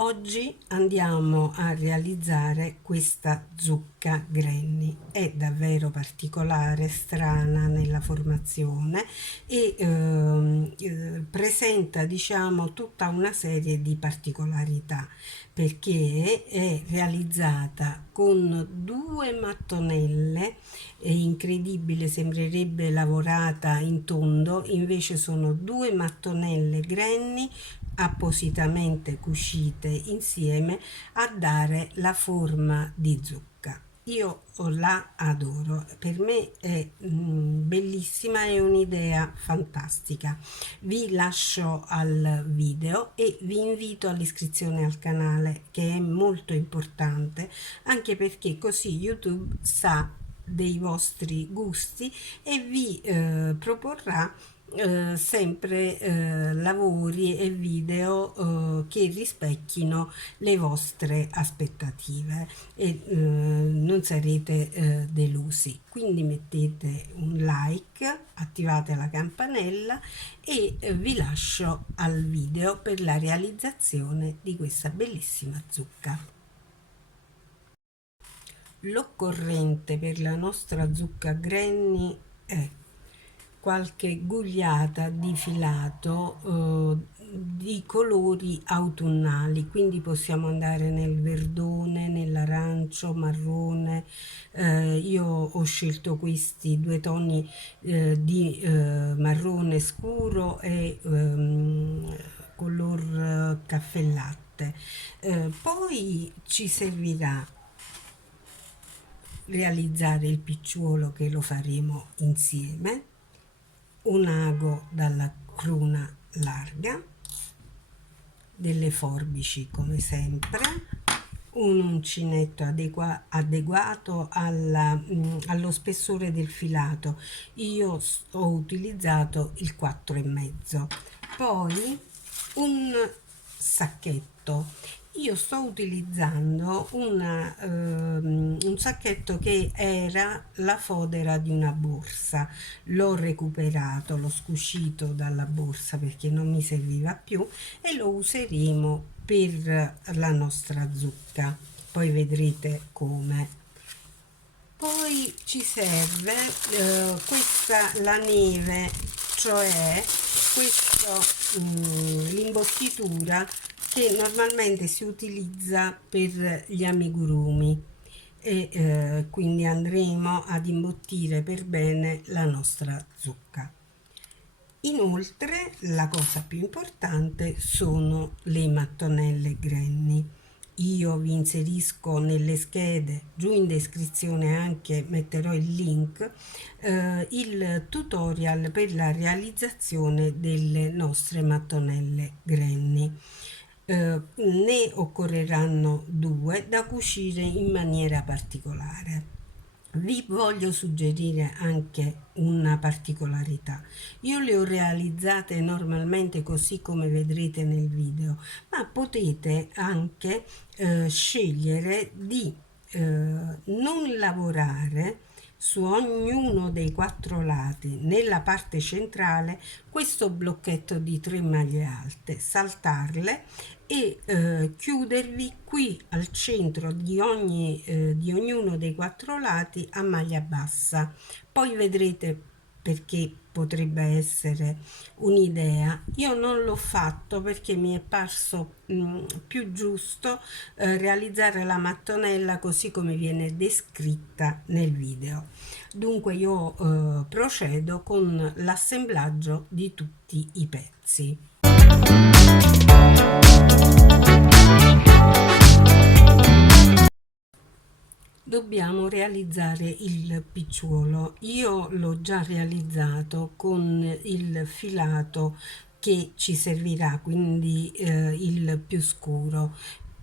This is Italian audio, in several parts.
Oggi andiamo a realizzare questa zucca Granny. È davvero particolare, strana nella formazione e presenta, diciamo, tutta una serie di particolarità perché è realizzata con due mattonelle. È incredibile, sembrerebbe lavorata in tondo, invece sono due mattonelle Granny appositamente cucite insieme a dare la forma di zucca. Io la adoro, per me è bellissima, è un'idea fantastica. Vi lascio al video e vi invito all'iscrizione al canale, che è molto importante, anche perché così YouTube sa dei vostri gusti e vi proporrà sempre lavori e video che rispecchino le vostre aspettative e non sarete delusi. Quindi mettete un like, attivate la campanella e vi lascio al video per la realizzazione di questa bellissima zucca. L'occorrente per la nostra zucca Granny è qualche gugliata di filato di colori autunnali, quindi possiamo andare nel verdone, nell'arancio, marrone. Io ho scelto questi due toni di marrone scuro e color caffè latte. Poi ci servirà realizzare il picciuolo, che lo faremo insieme, un ago dalla cruna larga, delle forbici come sempre, un uncinetto adeguato allo spessore del filato. Io ho utilizzato il 4,5. Poi un sacchetto. Io sto utilizzando un sacchetto che era la fodera di una borsa. L'ho recuperato, l'ho scuscito dalla borsa perché non mi serviva più e lo useremo per la nostra zucca. Poi vedrete come. Poi ci serve la neve, cioè l'imbottitura che normalmente si utilizza per gli amigurumi e quindi andremo ad imbottire per bene la nostra zucca. Inoltre la cosa più importante sono le mattonelle Granny. Io vi inserisco nelle schede, giù in descrizione anche metterò il link, il tutorial per la realizzazione delle nostre mattonelle Granny. Ne occorreranno due da cucire in maniera particolare. Vi voglio suggerire anche una particolarità. Io le ho realizzate normalmente così come vedrete nel video, ma potete anche scegliere di non lavorare su ognuno dei quattro lati nella parte centrale questo blocchetto di 3 maglie alte, saltarle e chiudervi qui al centro di ognuno dei quattro lati a maglia bassa. Poi vedrete perché potrebbe essere un'idea. Io non l'ho fatto perché mi è parso più giusto realizzare la mattonella così come viene descritta nel video. Dunque io procedo con l'assemblaggio di tutti i pezzi. Dobbiamo realizzare il picciuolo. Io l'ho già realizzato con il filato che ci servirà, quindi il più scuro.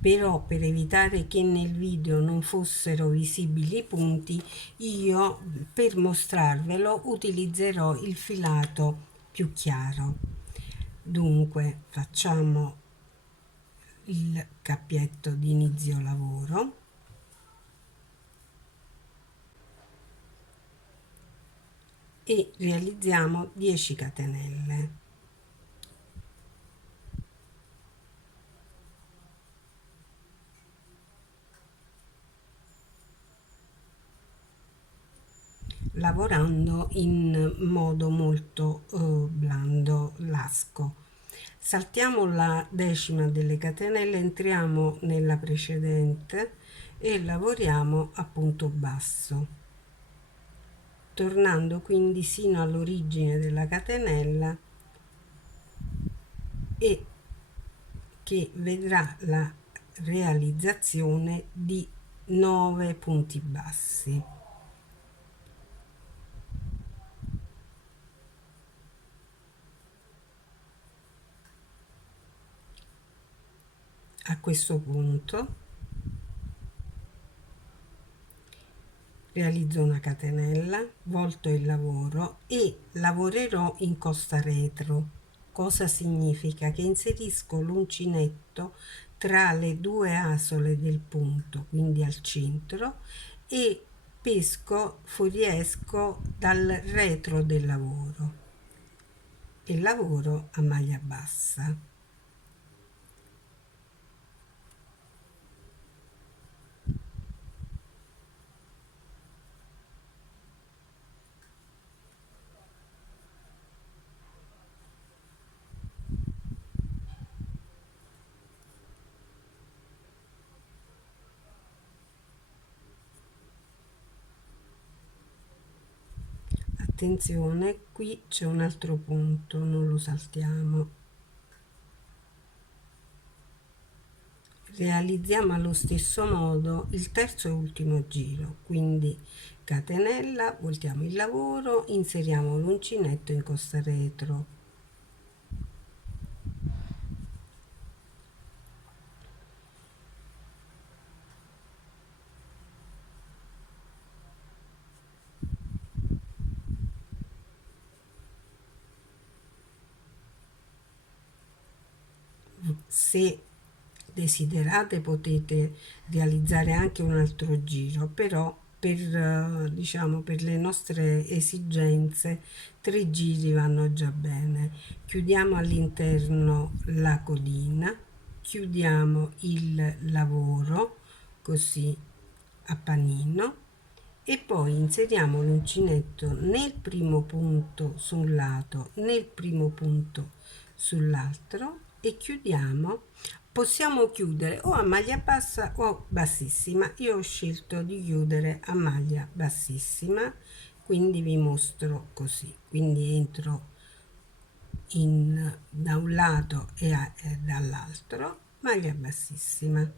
Però per evitare che nel video non fossero visibili i punti, io per mostrarvelo utilizzerò il filato più chiaro. Dunque facciamo il cappietto di inizio lavoro e realizziamo 10 catenelle. lavorando in modo molto blando, lasco. Saltiamo la decima delle catenelle, entriamo nella precedente e lavoriamo a punto basso, tornando quindi sino all'origine della catenella e che vedrà la realizzazione di 9 punti bassi. A questo punto realizzo una catenella, volto il lavoro e lavorerò in costa retro. Cosa significa? Che inserisco l'uncinetto tra le due asole del punto, quindi al centro, e pesco, fuoriesco dal retro del lavoro e lavoro a maglia bassa. Attenzione, qui c'è un altro punto, non lo saltiamo. Realizziamo allo stesso modo il terzo e ultimo giro, quindi catenella, voltiamo il lavoro, inseriamo l'uncinetto in costa retro. Se desiderate potete realizzare anche un altro giro, però diciamo, per le nostre esigenze 3 giri vanno già bene. Chiudiamo all'interno la codina, chiudiamo il lavoro così a panino e poi inseriamo l'uncinetto nel primo punto sul lato, nel primo punto sull'altro e chiudiamo. Possiamo chiudere o a maglia bassa o bassissima. Io ho scelto di chiudere a maglia bassissima, quindi vi mostro così. Quindi entro da un lato e dall'altro, maglia bassissima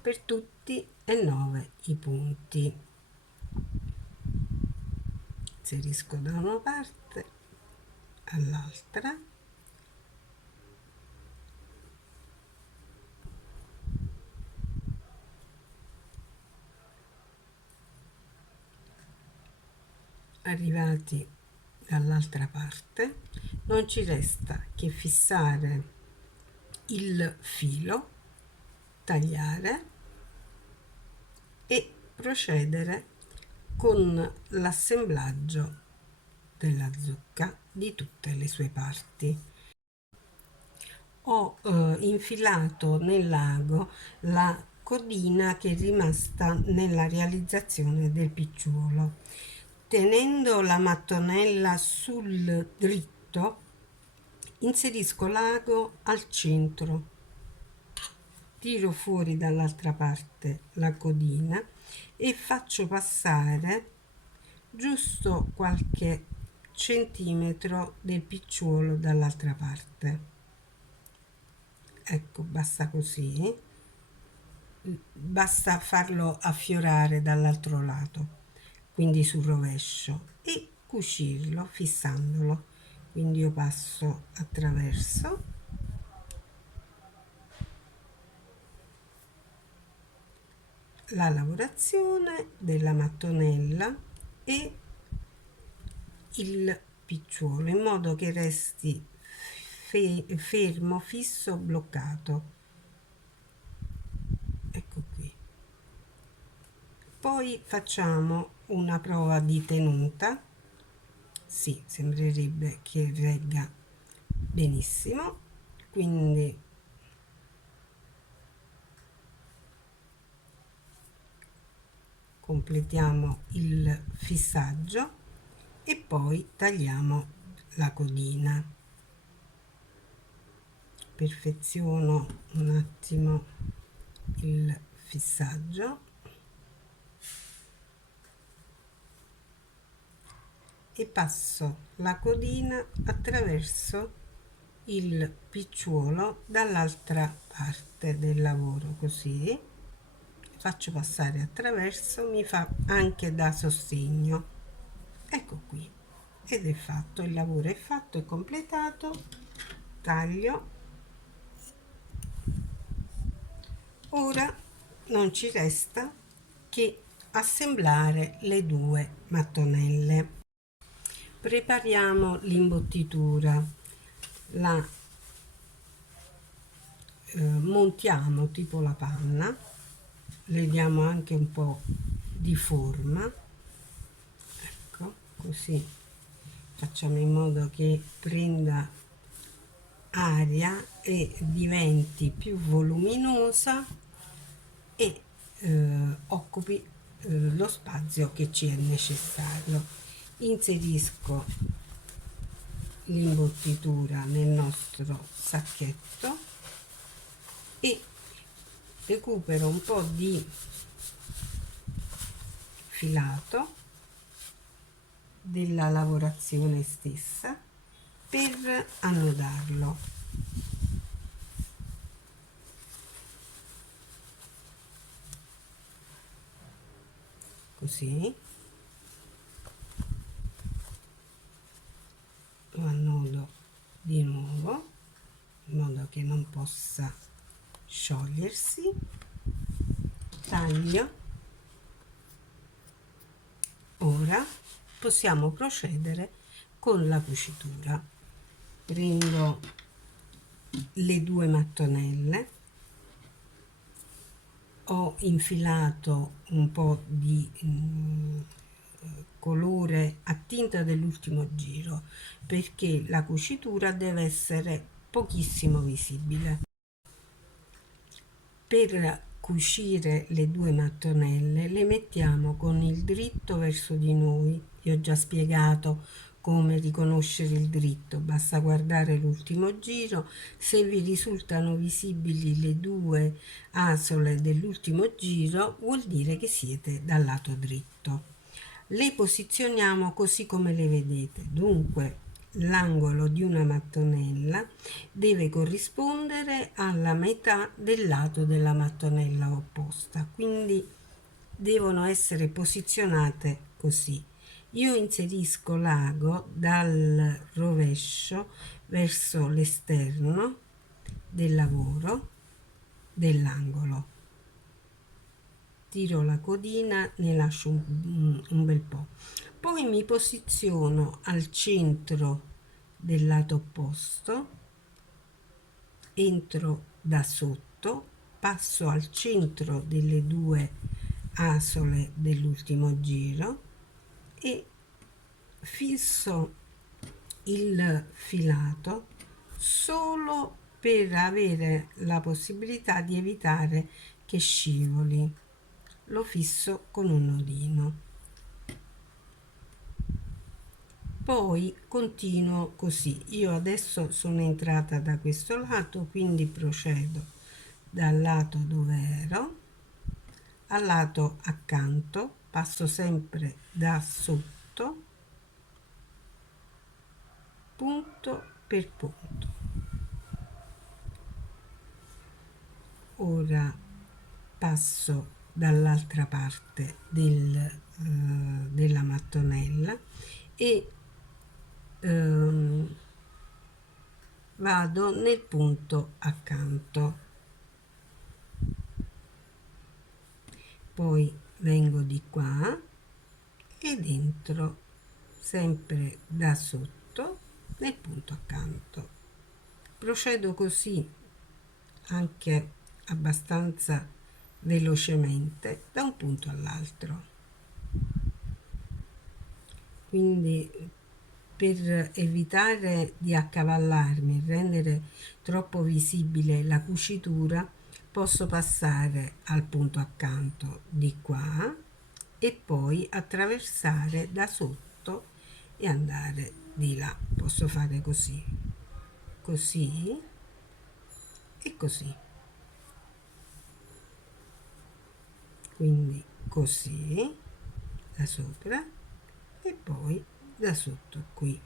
per tutti e 9 i punti. Inserisco da una parte all'altra arrivati dall'altra parte non ci resta che fissare il filo, tagliare e procedere con l'assemblaggio della zucca di tutte le sue parti. Ho infilato nell'ago la codina che è rimasta nella realizzazione del picciuolo. Tenendo la mattonella sul dritto, inserisco l'ago al centro, tiro fuori dall'altra parte la codina e faccio passare giusto qualche centimetro del picciuolo dall'altra parte. Ecco, basta così, basta farlo affiorare dall'altro lato, quindi sul rovescio, e cucirlo fissandolo. Quindi io passo attraverso la lavorazione della mattonella e il picciuolo in modo che resti fermo, fisso, bloccato. Ecco qui. Poi facciamo una prova di tenuta. Sì, sembrerebbe che regga benissimo, quindi completiamo il fissaggio e poi tagliamo la codina. Perfeziono un attimo il fissaggio e passo la codina attraverso il picciuolo dall'altra parte del lavoro, così faccio passare attraverso, mi fa anche da sostegno. Ecco qui, ed è fatto, il lavoro è fatto, è completato. Taglio. Ora non ci resta che assemblare le due mattonelle. Prepariamo l'imbottitura, la montiamo tipo la panna, le diamo anche un po' di forma, ecco, così facciamo in modo che prenda aria e diventi più voluminosa e occupi lo spazio che ci è necessario. Inserisco l'imbottitura nel nostro sacchetto e recupero un po' di filato della lavorazione stessa per annodarlo. Così lo annodo di nuovo in modo che non possa sciogliersi, taglio. Ora possiamo procedere con la cucitura. Prendo le due mattonelle, ho infilato un po' di colore a tinta dell'ultimo giro perché la cucitura deve essere pochissimo visibile. Per cucire le due mattonelle le mettiamo con il dritto verso di noi. Vi ho già spiegato come riconoscere il dritto, basta guardare l'ultimo giro. Se vi risultano visibili le due asole dell'ultimo giro vuol dire che siete dal lato dritto. Le posizioniamo così come le vedete, dunque l'angolo di una mattonella deve corrispondere alla metà del lato della mattonella opposta, quindi devono essere posizionate così. Io inserisco l'ago dal rovescio verso l'esterno del lavoro dell'angolo, tiro la codina, ne lascio un bel po', poi mi posiziono al centro del lato opposto, entro da sotto, passo al centro delle due asole dell'ultimo giro e fisso il filato solo per avere la possibilità di evitare che scivoli. Lo fisso con un nodino, poi continuo così. Io adesso sono entrata da questo lato, quindi procedo dal lato dove ero al lato accanto, passo sempre da sotto, punto per punto. Ora passo dall'altra parte della mattonella e vado nel punto accanto, poi vengo di qua ed entro sempre da sotto nel punto accanto. Procedo così anche abbastanza velocemente da un punto all'altro, quindi per evitare di accavallarmi e rendere troppo visibile la cucitura posso passare al punto accanto di qua e poi attraversare da sotto e andare di là. Posso fare così, così e così, quindi così da sopra e poi da sotto qui,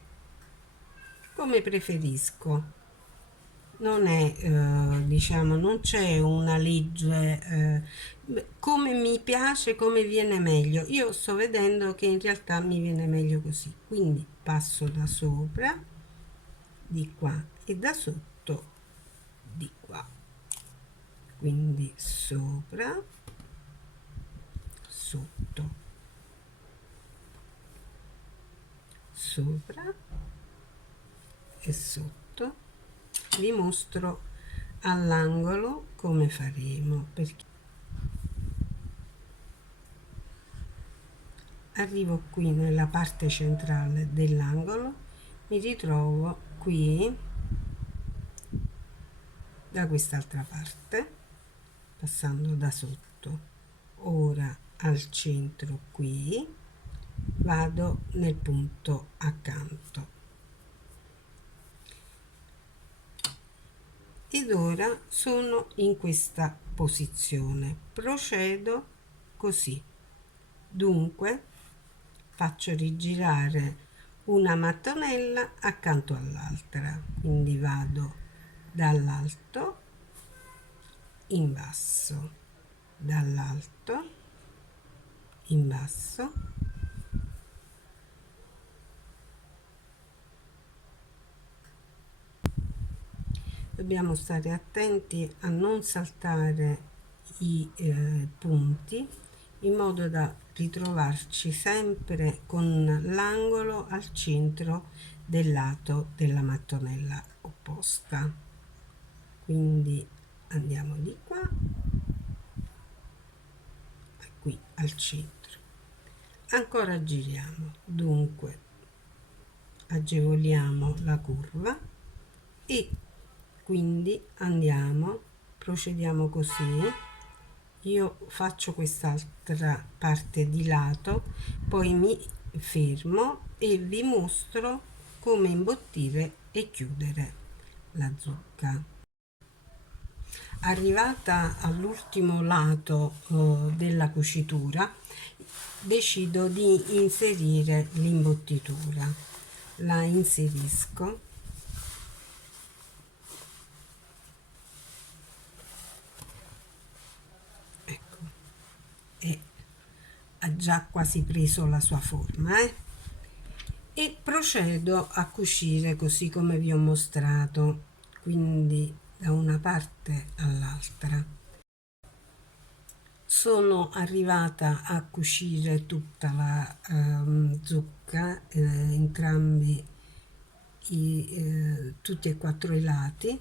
come preferisco. Non è, diciamo, non c'è una legge, come mi piace, come viene meglio. Io sto vedendo che in realtà mi viene meglio così, quindi passo da sopra, di qua, e da sotto, di qua. Quindi sopra, sotto, sopra e sotto. Vi mostro all'angolo come faremo, perché arrivo qui nella parte centrale dell'angolo, mi ritrovo qui da quest'altra parte, passando da sotto. Ora al centro qui, vado nel punto accanto. Ed ora sono in questa posizione. Procedo così. Dunque, faccio rigirare una mattonella accanto all'altra, quindi vado dall'alto in basso, dall'alto in basso, dobbiamo stare attenti a non saltare i punti, in modo da ritrovarci sempre con l'angolo al centro del lato della mattonella opposta. Quindi andiamo di qua e qui al centro. Ancora giriamo, dunque agevoliamo la curva e quindi procediamo così. Io faccio quest'altra parte di lato, poi mi fermo e vi mostro come imbottire e chiudere la zucca. Arrivata all'ultimo lato della cucitura, decido di inserire l'imbottitura. La inserisco e ha già quasi preso la sua forma, e procedo a cucire così come vi ho mostrato, quindi da una parte all'altra. Sono arrivata a cucire tutta la zucca, entrambi tutti e quattro i lati.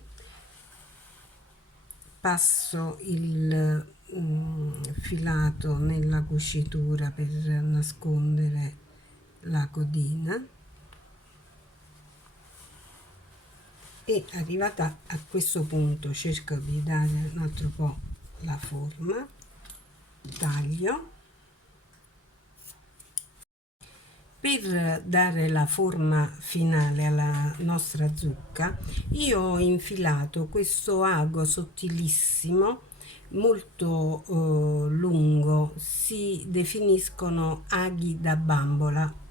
Passo il filato nella cucitura per nascondere la codina e arrivata a questo punto cerco di dare un altro po' la forma, taglio. Per dare la forma finale alla nostra zucca, io ho infilato questo ago sottilissimo, molto lungo. Si definiscono aghi da bambola,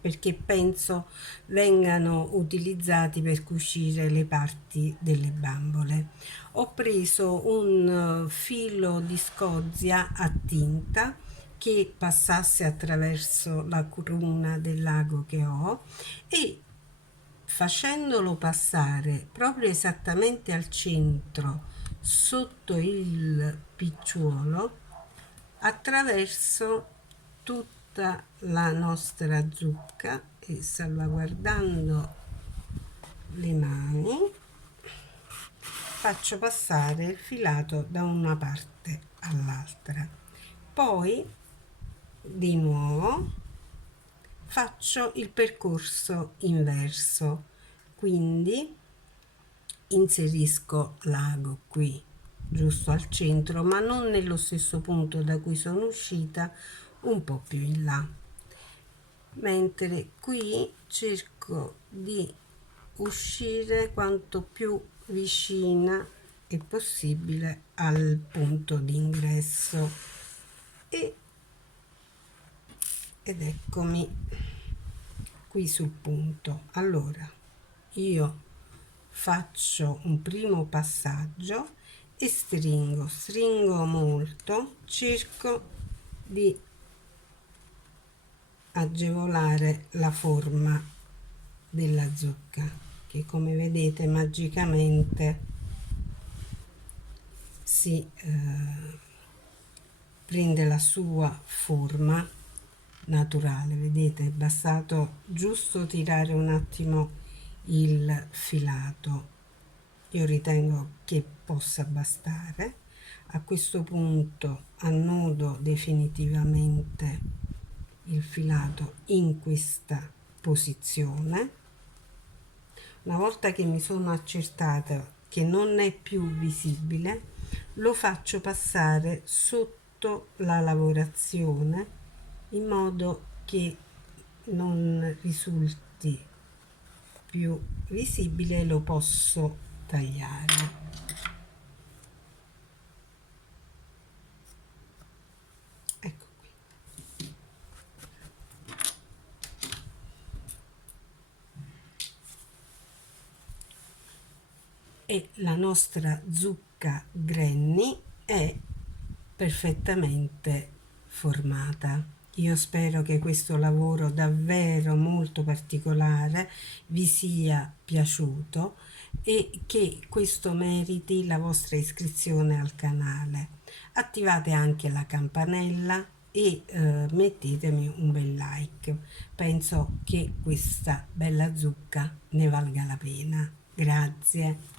perché penso vengano utilizzati per cucire le parti delle bambole. Ho preso un filo di scozia a tinta che passasse attraverso la cruna del lago che ho, e facendolo passare proprio esattamente al centro, sotto il picciuolo, attraverso tutta la nostra zucca, e salvaguardando le mani faccio passare il filato da una parte all'altra. Poi di nuovo faccio il percorso inverso, quindi inserisco l'ago qui giusto al centro, ma non nello stesso punto da cui sono uscita, un po' più in là, mentre qui cerco di uscire quanto più vicina è possibile al punto di ingresso ed eccomi qui sul punto. Allora io faccio un primo passaggio e stringo molto, cerco di agevolare la forma della zucca che, come vedete, magicamente si prende la sua forma naturale. Vedete, è bastato giusto tirare un attimo il filato. Io ritengo che possa bastare. A questo punto annodo definitivamente il filato in questa posizione. Una volta che mi sono accertata che non è più visibile, lo faccio passare sotto la lavorazione in modo che non risulti più visibile. Lo posso tagliare. Ecco qui. E la nostra zucca Granny è perfettamente formata. Io spero che questo lavoro davvero molto particolare vi sia piaciuto e che questo meriti la vostra iscrizione al canale. Attivate anche la campanella e mettetemi un bel like. Penso che questa bella zucca ne valga la pena. Grazie.